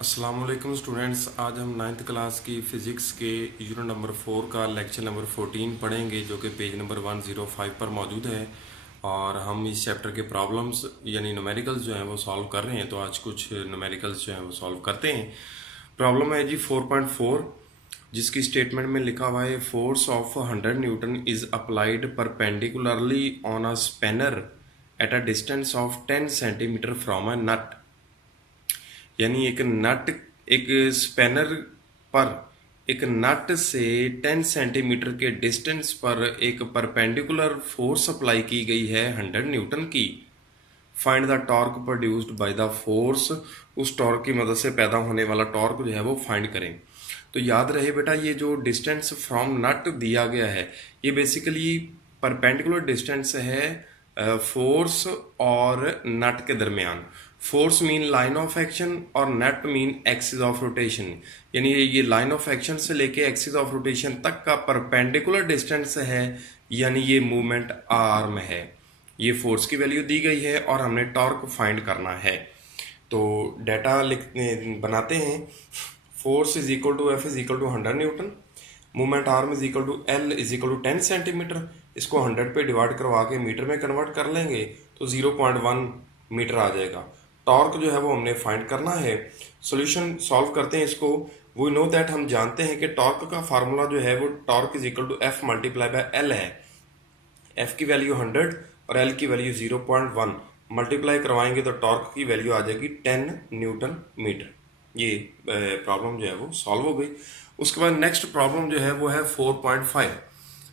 अस्सलाम वालेकुम स्टूडेंट्स। आज हम नाइन्थ क्लास की फ़िज़िक्स के यूनिट नंबर 4 का लेक्चर नंबर 14 पढ़ेंगे, जो कि पेज नंबर 105 पर मौजूद है। और हम इस चैप्टर के प्रॉब्लम्स यानी न्यूमेरिकल्स जो हैं वो सॉल्व कर रहे हैं। तो आज कुछ न्यूमेरिकल्स जो हैं वो सॉल्व करते हैं। प्रॉब्लम है जी 4.4, जिसकी स्टेटमेंट में लिखा हुआ है force of 100 newton is applied perpendicularly on a spanner at a distance of 10 centimetre from a nut. यानी एक स्पैनर पर एक नट से 10 सेंटीमीटर के डिस्टेंस पर एक परपेंडिकुलर फोर्स अप्लाई की गई है 100 न्यूटन की। Find the torque produced by the force. उस टॉर्क की मदद से पैदा होने वाला टॉर्क जो है वो फाइंड करें। तो याद रहे बेटा, ये जो डिस्टेंस फ्रॉम नट दिया गया है ये बेसिकली परपेंडिकुलर डिस्टेंस है फोर्स और नट के दरमियान। Force mean line of action और नट मीन एक्सिस ऑफ रोटेशन। यानी ये लाइन ऑफ एक्शन से लेके एक्सिस ऑफ रोटेशन तक का परपेंडिकुलर डिस्टेंस है, यानी ये मूवमेंट आर्म है। ये फोर्स की वैल्यू दी गई है और हमने टॉर्क फाइंड करना है। तो डाटा बनाते हैं। Force is equal to F is equal to 100 newton. Movement arm is equal to L is equal to 10 centimetre. इसको 100 पे डिवाइड करवा के मीटर में कन्वर्ट कर लेंगे तो 0.1 मीटर आ जाएगा। टॉर्क जो है वो हमने फाइंड करना है। सॉल्यूशन सॉल्व करते हैं इसको। वी नो दैट, हम जानते हैं कि टॉर्क का फार्मूला जो है वो torque is equal to F multiply by L है। एफ की वैल्यू 100 और एल की वैल्यू 0.1 मल्टीप्लाई करवाएंगे तो टॉर्क की वैल्यू आ जाएगी 10 न्यूटन मीटर। ये प्रॉब्लम जो है वो सॉल्व हो गई। उसके बाद नेक्स्ट प्रॉब्लम जो है वो है 4.5,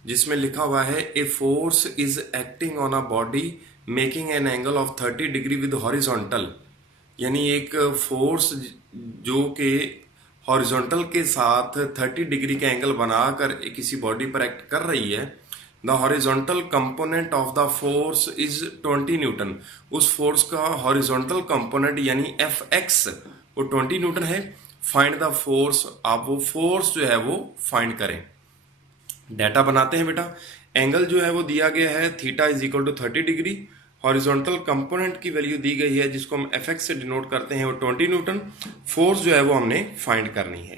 जिसमें लिखा हुआ है a force is acting on a body making an angle of 30 degree with horizontal. यानी एक फोर्स जो कि हॉरिजॉन्टल के साथ 30 डिग्री का एंगल बनाकर किसी बॉडी पर एक्ट कर रही है। The horizontal component of the force is 20 Newton. उस फोर्स का हॉरिजॉन्टल कंपोनेंट यानी एफ एक्स वो 20 न्यूटन है। Find the force. आप वो फोर्स जो है वो फाइंड करें। डाटा बनाते हैं बेटा। एंगल जो है वो दिया गया है theta is equal to 30 degree. Horizontal component की वैल्यू दी गई है जिसको हम एफ एक्स से डिनोट करते हैं वो 20 न्यूटन। फोर्स जो है वो हमने फाइंड करनी है।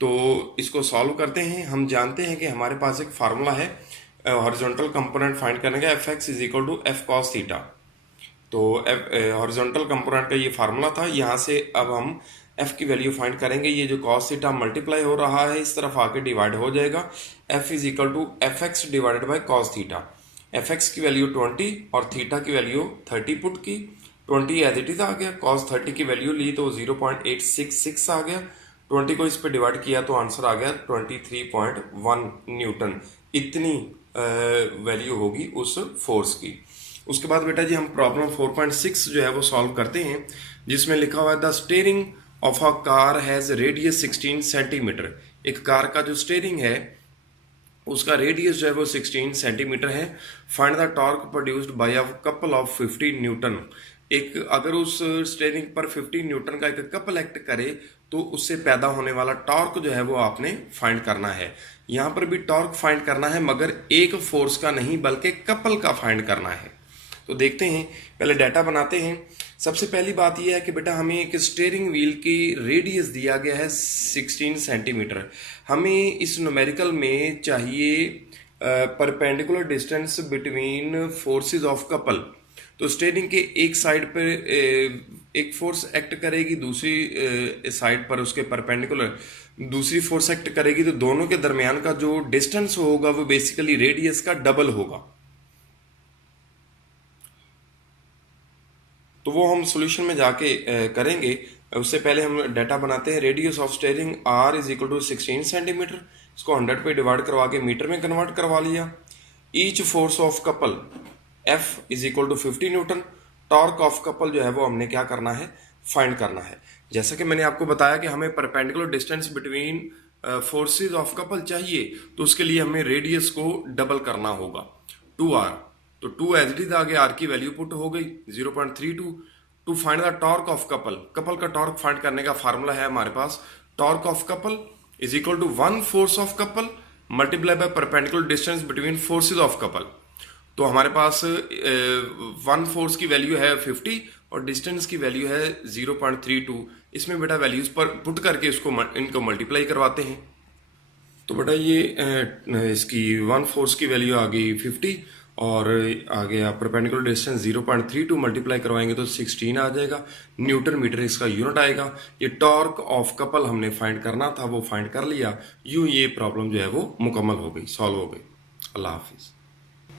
तो इसको सॉल्व करते हैं। हम जानते हैं कि हमारे पास एक फार्मूला है हॉरिजॉन्टल कंपोनेंट फाइंड करने का, F X is equal to F cos theta. तो हॉरिजॉन्टल कंपोनेंट का ये फार्मूला था। यहाँ से अब हम एफ की वैल्यू फाइंड करेंगे। ये जो कॉस थीटा मल्टीप्लाई हो रहा है इस तरफ आके डिवाइड हो जाएगा। F is equal to F X divided by cos theta. F X की वैल्यू 20 और थीटा की वैल्यू 30 पुट की। 20 एज इट इज आ गया। कॉस 30 की वैल्यू ली तो 0.866 आ गया। 20 को इस पे डिवाइड किया तो आंसर आ गया 23.1 न्यूटन। इतनी वैल्यू होगी उस फोर्स की। उसके बाद बेटा जी हम प्रॉब्लम 4.6 जो है वो सॉल्व करते हैं, जिसमें लिखा हुआ है the steering of a car has radius 16 centimetre. एक कार का जो स्टीयरिंग है उसका रेडियस जो है वो 16 सेंटीमीटर है। Find the torque produced by a couple of 50 Newton. एक अगर उस स्टीयरिंग पर 50 न्यूटन का एक कपल एक्ट करे तो उससे पैदा होने वाला टॉर्क जो है वो आपने फाइंड करना है। यहाँ पर भी टॉर्क फाइंड करना है, मगर एक फोर्स का नहीं बल्कि कपल का फाइंड करना है। तो देखते हैं, पहले डाटा बनाते हैं। सबसे पहली बात यह है कि बेटा हमें एक स्टीयरिंग व्हील की रेडियस दिया गया है 16 सेंटीमीटर। हमें इस न्यूमेरिकल में चाहिए perpendicular distance between forces of couple. तो स्टीयरिंग के एक साइड पर एक फोर्स एक्ट करेगी, दूसरी साइड पर उसके परपेंडिकुलर दूसरी फोर्स एक्ट करेगी, तो दोनों के दरमियान का जो डिस्टेंस होगा वो बेसिकली रेडियस का डबल होगा। तो वो हम सॉल्यूशन में जाके करेंगे। उससे पहले हम डाटा बनाते हैं। Radius of steering R is equal to 16 centimetre. इसको 100 पे डिवाइड करवा के मीटर में कन्वर्ट करवा लिया। Each force of couple F is equal to 50 newton. Torque of couple जो है वो हमने क्या करना है, फाइंड करना है। जैसा कि मैंने आपको बताया कि हमें perpendicular distance between forces of couple चाहिए, तो उसके लिए हमें रेडियस को डबल करना होगा 2r। तो 2 एज इट इज आ गया, आर की वैल्यू पुट हो गई 0.32। To find the torque of couple. Couple का टॉर्क फाइंड करने का फार्मूला है हमारे पास, torque of couple is equal to 1 force of couple multiply by perpendicular distance between forces of couple. तो हमारे पास 1 फोर्स की वैल्यू है 50 और डिस्टेंस की वैल्यू है 0.32। इसमें बेटा वैल्यूज पर पुट करके इनको मल्टीप्लाई करवाते हैं। तो बेटा ये इसकी वन फोर्स की वैल्यू आ गई 50 और आ गया परपेंडिकुलर डिस्टेंस 0.32 मल्टीप्लाई करवाएंगे तो 16 आ जाएगा। न्यूटन मीटर इसका यूनिट आएगा। ये टॉर्क ऑफ कपल हमने फाइंड करना था, वो फाइंड कर लिया। यूं ये प्रॉब्लम जो है वो मुकम्मल हो गई, सॉल्व हो गई। अल्लाह हाफिज़।